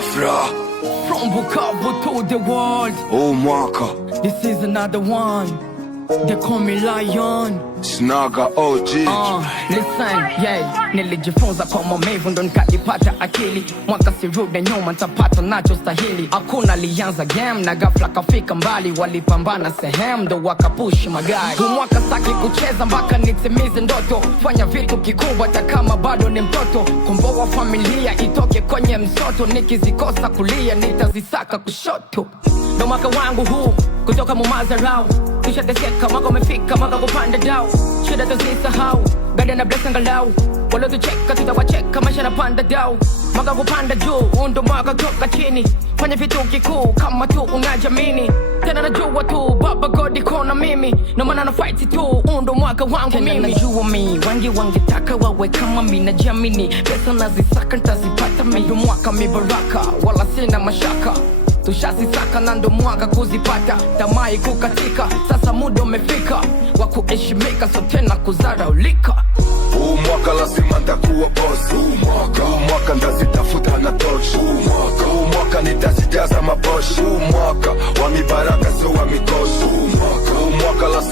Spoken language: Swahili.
Afra. From Bukavu to the world. Oh mwaka. This is another one. They call me Lion. Snaga OG. Listen, yeah. Nilijifunza kwa maumivu ndo nikajipata akili. Mwaka sirudi nyuma nitapata nacho stahili. Hakuna alianza game na ghafla kafika mbali. Walipambana sehemu ndo wakapushi magari. Huu mwaka sitaki kucheza mpaka nitimize ndoto. Fanya vitu kikubwa hata kama bado ni mtoto. Komboa familia itoke kwenye msoto. Nikizikosa kulia nitazisaka kushoto. Ndo mwaka wangu huu kutoka Mumazarau. Tushateseka mwaka umefika mwaka kupanda dau. Shida tuzisahau gada na bless angalau. Walo tucheka tutawacheka maisha na panda dau. Mwaka kupanda juu undo mwaka toka chini. Fanya vitu kikuu kama tu unajamini. Tena najua tu baba God iko na mimi. No maana na fight tu undo mwaka wangu mimi. Tena najua mi wengi wangetaka wawe kama mimi na jamini. Pesa nazisaka nitazipata mimi. Ndo mwaka mibaraka wala sina mashaka. Tushazisaka na ndo mwaka kuzipata. Tamai kukatika sasa muda umefika wa kuheshimika so tena kuzaraulika. Huu mwaka lazima nitakuwa boss. Huu mwaka ndazitafuta na torch. Huu mwaka nitazijaza maboshi. Huu mwaka wa mibaraka sio wa mikosi. Huu mwaka lazima